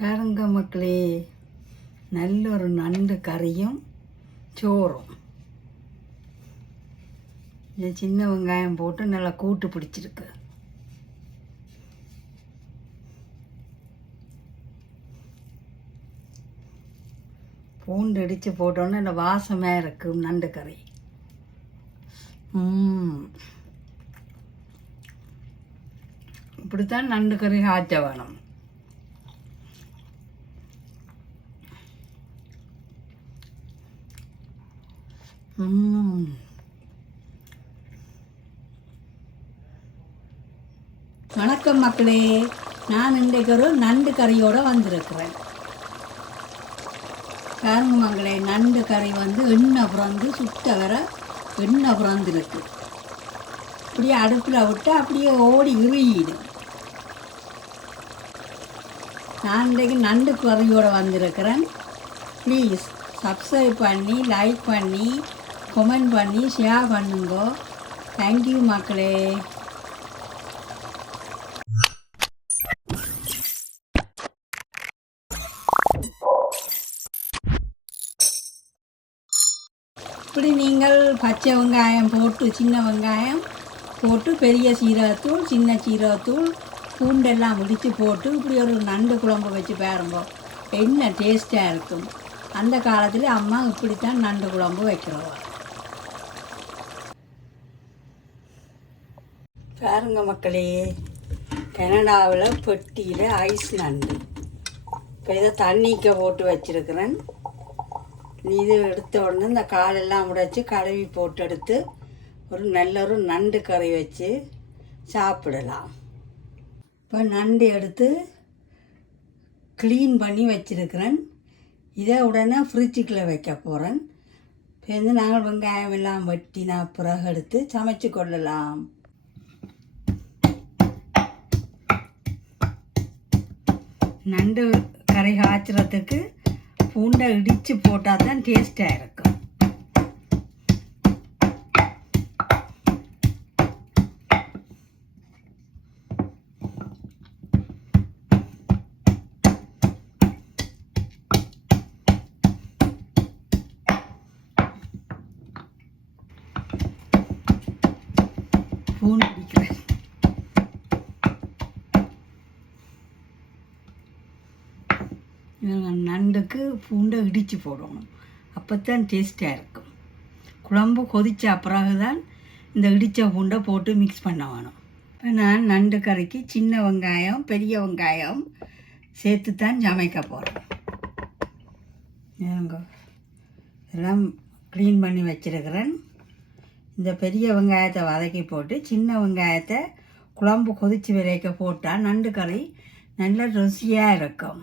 பாருங்க மக்களே நல்ல ஒரு நண்டு கறியும் சோறும். இந்த சின்ன வெங்காயம் போட்டு நல்லா கூட்டு பிடிச்சிருக்கு. பூண்டு இடித்து போட்டோன்னே இந்த வாசமாக இருக்கும் நண்டு கறி. இப்படித்தான் நண்டு கறி காய்ச்ச வேணும். வணக்கம் மக்களே. நான் இன்றைக்கு ஒரு நண்டு கறியோடு வந்திருக்கிறேன். பாருங்க மங்களே நண்டு கறி வந்து எண்ணெய் புறந்து சுத்த வர எண்ணெய் புறந்துருக்கு அப்படியே அடுப்பில் விட்டு அப்படியே ஓடி இறுகிடு. நான் இன்றைக்கு நண்டு கறியோடு வந்திருக்கிறேன். ப்ளீஸ் சப்ஸ்கிரைப் பண்ணி லைக் பண்ணி கொமெண்ட் பண்ணி ஷேர் பண்ணுங்க. தேங்க்யூ மக்களே. இப்படி நீங்கள் பச்சை வெங்காயம் போட்டு சின்ன வெங்காயம் போட்டு பெரிய சீரகத்தூள் சின்ன சீரகத்தூள் பூண்டெல்லாம் முடித்து போட்டு இப்படி ஒரு நண்டு குழம்பு வச்சு பாருங்க. என்ன டேஸ்ட்டாக இருக்கும். அந்த காலத்தில் அம்மா இப்படித்தான் நண்டு குழம்பு வைக்கிறவா. பாருங்க மக்களே கனடாவில் பெட்டியில் ஐஸ் நண்டு. இப்போ இதை தண்ணிக்க போட்டு வச்சுருக்கிறேன். இது எடுத்த உடனே இந்த காலெல்லாம் உடைச்சி கழுவி போட்டு எடுத்து ஒரு நல்ல ஒரு நண்டு கறி வச்சு சாப்பிடலாம். இப்போ நண்டு எடுத்து க்ளீன் பண்ணி வச்சிருக்கிறேன். இதை உடனே ஃப்ரிட்ஜுக்குள்ளே வைக்க போகிறேன் இப்போ வந்து நாங்கள் வெங்காயம் எல்லாம் வெட்டினா பிறகு எடுத்து சமைச்சு கொள்ளலாம். நண்டு கறி காய்ச்சறதுக்கு பூண்டை இடித்து போட்டால் தான் டேஸ்ட்டாக இருக்கும். நண்டுக்கு பூண்டை இடித்து போடணும். அப்போ தான் டேஸ்ட்டாக இருக்கும். குழம்பு கொதித்த பிறகு தான் இந்த இடித்த பூண்டை போட்டு மிக்ஸ் பண்ண வேணும். இப்போ நான் நண்டு கறிக்கு சின்ன வெங்காயம் பெரிய வெங்காயம் சேர்த்து தான் சமைக்க போகிறேன் ஏங்க எல்லாம் க்ளீன் பண்ணி வச்சிருக்கிறேன். இந்த பெரிய வெங்காயத்தை வதக்கி போட்டு சின்ன வெங்காயத்தை குழம்பு கொதித்து விரைக்க போட்டால் நண்டு கறி நல்ல ருசியாக இருக்கும்.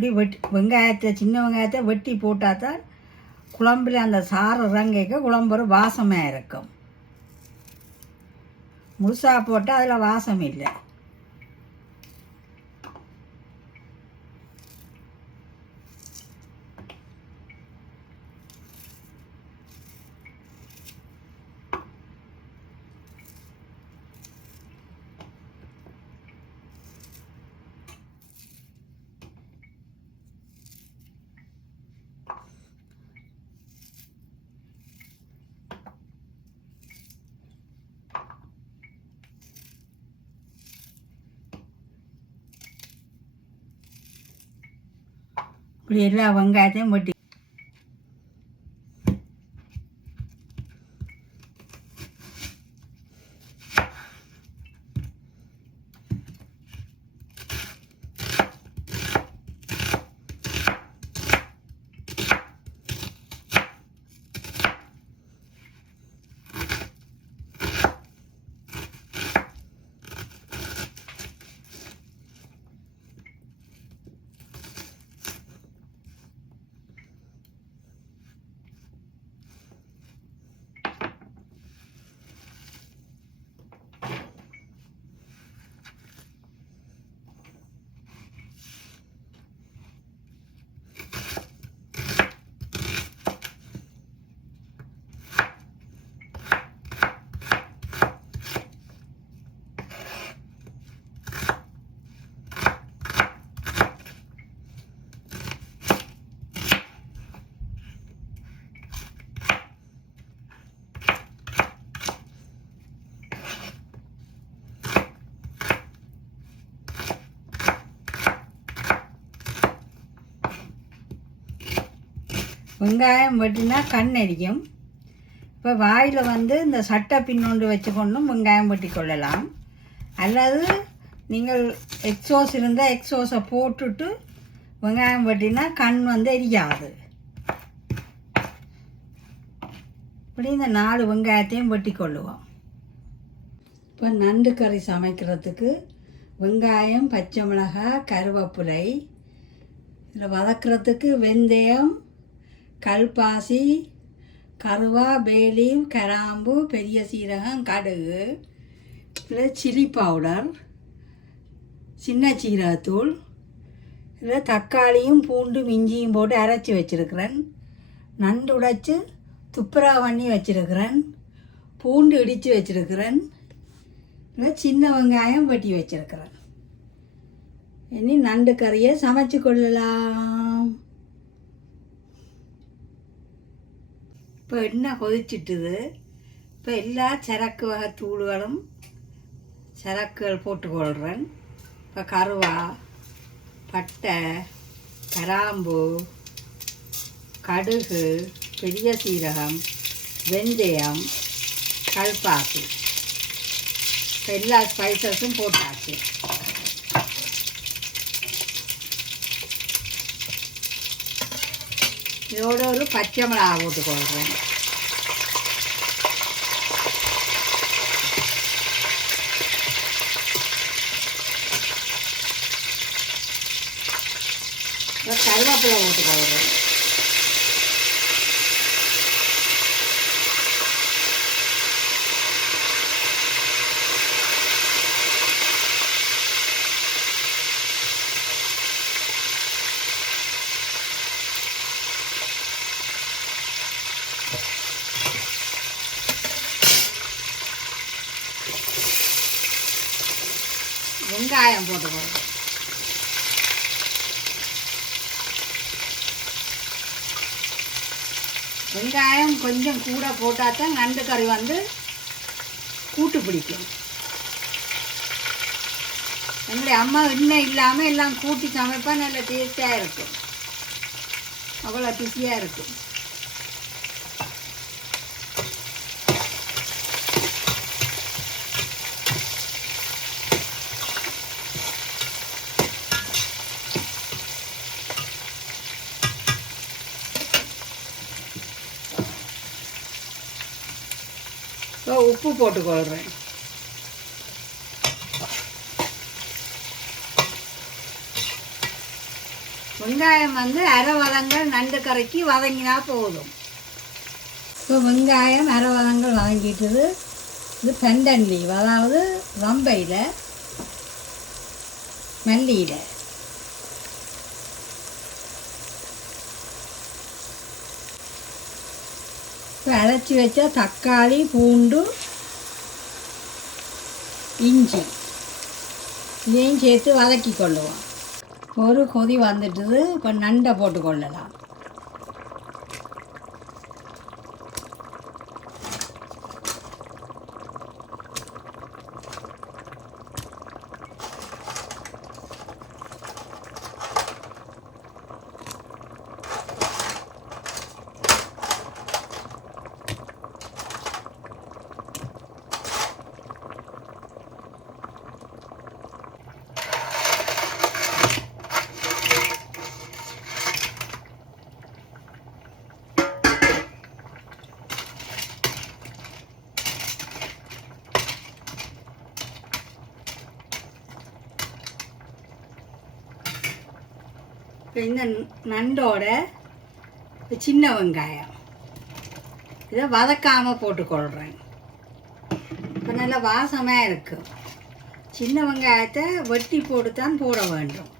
இப்படி வெட்டி வெங்காயத்தை சின்ன வெங்காயத்தை வெட்டி போட்டால் தான் குழம்புல அந்த சாறு இறங்கிக்க குழம்பு ஒரு வாசமாக இருக்கும் முழுசாக போட்டால் அதில் வாசம் இல்லை. இப்படி எல்லா வெங்காயத்தையும் வெங்காயம் வெட்டினா கண் எரியும். இப்போ வாயில் வந்து இந்த சட்டை பின்னொண்டு வச்சுக்கொண்டும் வெங்காயம் வெட்டி கொள்ளலாம். அல்லது நீங்கள் எக்ஸோஸ் இருந்தால் எக்ஸோஸை போட்டுட்டு வெங்காயம் வெட்டினா கண் வந்து எரியாது. இப்படி இந்த நாலு வெங்காயத்தையும் வெட்டி கொள்ளுவோம். இப்போ நண்டு கறி சமைக்கிறதுக்கு வெங்காயம் பச்சை மிளகாய் கருவேப்பிலை. இதில் வதக்கிறதுக்கு வெந்தயம் கல்பாசி கருவா பேலி கிராம்பு பெரிய சீரகம் கடுகு இதில் சில்லி பவுடர் சின்ன சீரகத்தூள். இதில் தக்காளியும் பூண்டு இஞ்சியும் போட்டு அரைச்சி வச்சுருக்கிறேன். நண்டு உடைச்சி துப்புரா பண்ணி வச்சுருக்கிறேன். பூண்டு இடித்து வச்சுருக்கிறேன். இதில் சின்ன வெங்காயம் வெட்டி வச்சுருக்கிறேன். இனி நண்டு கறியை சமைச்சு கொள்ளலாம். இப்போ எண்ணெய் கொதிச்சிட்டுது? இப்போ எல்லா சரக்கு வகை தூள்களும் சரக்குகள் போட்டுக்கொள்கிறேன் இப்போ கருவா பட்டை கராம்பு கடுகு பெரிய சீரகம் வெந்தயம் கல்பாக்கு இப்போ எல்லா ஸ்பைசஸும் போட்டாச்சு. இதோட ஒரு பச்சை மிளகா போட்டுக்கொள்கிறேன் இப்போ கருவேப்பிலை போட்டுக்கொள்கிறேன் வெங்காயம் போட்டுக்கணும் வெங்காயம் கொஞ்சம் கூட போட்டால் தான் நண்டு கறி வந்து கூட்டு பிடிக்கும். எங்களுடைய அம்மா இன்னும் இல்லாமல் எல்லாம் கூட்டி சமைப்பா நல்ல டேஸ்டாக இருக்கும். அவ்வளோ ருசியாக இருக்கும். உப்பு போட்டுக்கொள்கிறேன் வெங்காயம் வந்து அரை வதங்கள் நண்டு கரைக்கு வதங்கினா போதும். இப்போ வெங்காயம் அரை வதங்கள் வதங்கிட்டது. இது பெண்டன்லீவ் அதாவது ரம்பையில் மல்லியில். இப்போ அரைச்சி வச்ச தக்காளி பூண்டு இஞ்சி இதையும் சேர்த்து வதக்கி கொள்ளுவோம் ஒரு கொதி வந்துட்டுது இப்போ நண்டை போட்டு கொள்ளலாம் இப்போ இந்த நண்டோட சின்ன வெங்காயம். இதை வதக்காமல் போட்டுக்கொள்கிறேன் இப்போ நல்லா வாசமாக இருக்கும் சின்ன வெங்காயத்தை வெட்டி போட்டு தான் போட வேண்டும்.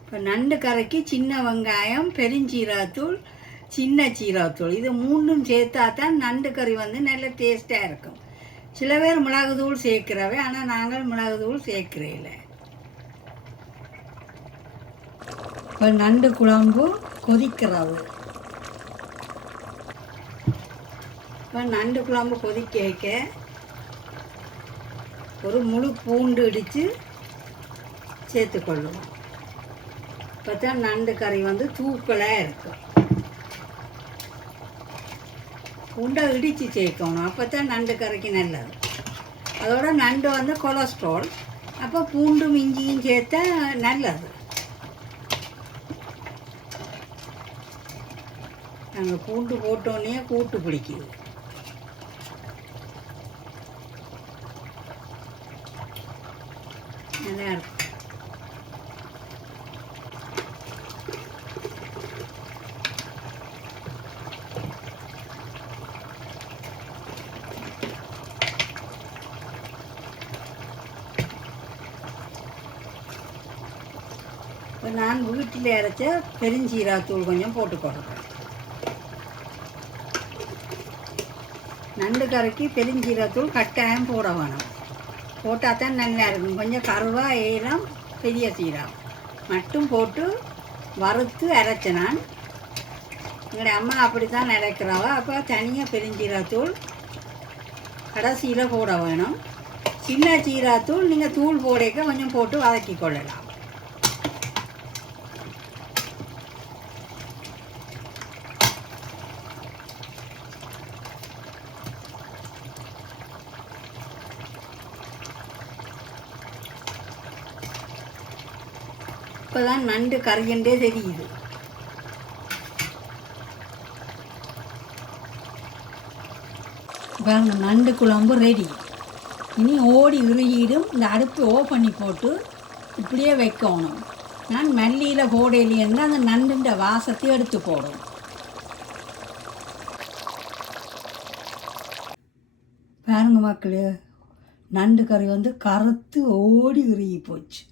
இப்போ நண்டு கரைக்கு சின்ன வெங்காயம் பெருஞ்சீரகத்தூள் சின்ன சீரகத்தூள். இது மூணும் சேர்த்தா தான் நண்டு கறி வந்து நல்ல டேஸ்ட்டாக இருக்கும். சில பேர் மிளகு தூள் சேர்க்கிறவே ஆனால் நாங்கள் மிளகு தூள் சேர்க்கிறேல இப்போ நண்டு குழம்பு கொதிக்கிறது இப்போ நண்டு குழம்பு கொதிக்க வைக்க ஒரு முழு பூண்டு இடித்து சேர்த்துக்கொள்ளுவோம். இப்போ தான் நண்டு கறி வந்து தூக்கலாக இருக்கும். உண்டை இடித்து சேர்க்கணும். அப்போ தான் நண்டு கறிக்கு நல்லது. அதோட நண்டு வந்து கொலஸ்ட்ரால். அப்போ பூண்டும் இஞ்சியும் சேர்த்தா நல்லது. நாங்கள் பூண்டு போட்டோன்னே கூட்டு பிடிக்குது நல்லா இருக்கும் இப்போ நான் வீட்டில் அரைச்ச பெருஞ்சீராத்தூள் கொஞ்சம் போட்டு கொடுக்குறேன் நண்டு கறிக்கு பெருஞ்சீராத்தூள் கட்டாயம் போட வேணும். போட்டால் தான் நல்லா இருக்கும். கொஞ்சம் கருவா ஏலம் பெரிய சீரகம் மட்டும் போட்டு வறுத்து அரைச்ச நான். எங்களுடைய அம்மா அப்படி தான் அரைக்கிறாவ அப்போ தனியாக பெருஞ்சீராத்தூள் கடைசியில் போட வேணும். சின்ன சீராத்தூள் நீங்கள் தூள் போடைக்க கொஞ்சம் போட்டு வதக்கி கொள்ளலாம். இப்போதான் நண்டு கரையண்டே தெரியுது. பாருங்க நண்டு குழம்பு ரெடி இனி ஓடி உருகிடும். இந்த அடுப்பு ஓ பண்ணி போட்டு இப்படியே வைக்கணும். நான் மல்லியில் போடையிலேருந்து அந்த நண்டுன்ற வாசத்தை எடுத்து போடும். பாருங்க மக்களே நண்டு கறி வந்து கருத்து ஓடி உருகி போச்சு.